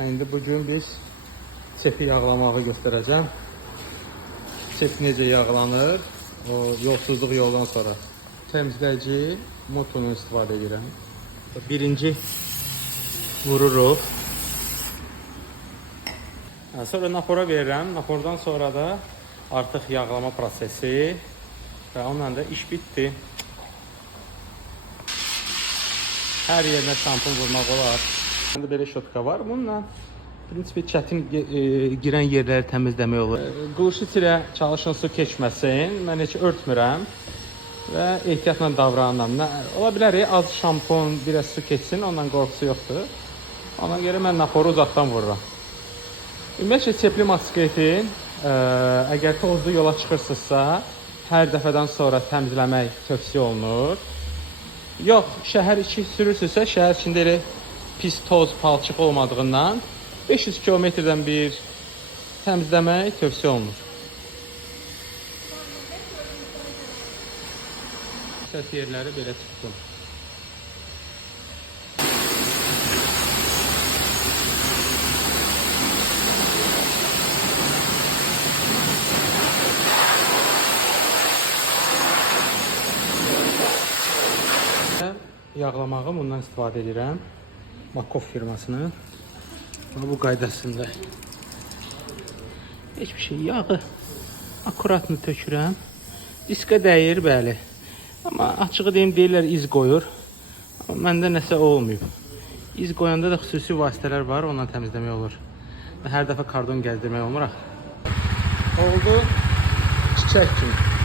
İndi bugün biz çepi yağlamağı göstereceğim. Çep necə yağlanır, o yolsuzluq yoldan sonra. Təmizləyici motonu istifadə edirəm. Birinci vururuq. Sonra napora verirəm. Napordan sonra da artıq yağlama prosesi və onunla da iş bitdi. Hər yerinə şampun vurmaq olar. Məndə belə şotka var. Bununla prinsipi çətin girən yerləri təmizləmək olur. Qılışıc ilə çalışın su keçməsin. Mən heç örtmürəm və ehtiyatla davranıram. Ola bilər az şampun, biraz su keçsin, ondan qorxusu yoxdur. Ona görə mən naporu uzaqdan vururam. Ümumiyyətlə çepli motosikletin əgər tozlu yola çıxırsınızsa, hər dəfədən sonra təmizləmək tövsiyə olunur. Yox, şəhər içi sürürsünüzsə, şəhər içində elə pis toz, palçıq olmadığından 500 kilometrdən bir təmizləmək tövsiyə olunur. Səs yerləri belə tutdum. Yağlamağı bundan istifadə edirəm. Makov firmasının. Bu qaydasında. Heç bir şey, yağı akuratını tökürəm. Diskə dəyir, bəli. Amma açığı deyim, deyirlər iz qoyur. Amma məndə nəsə olmayıb. İz qoyanda da xüsusi vasitələr var, ondan təmizləmək olur. Hər dəfə kardon gəzdirmək olmur axı. Oldu çiçək kimi.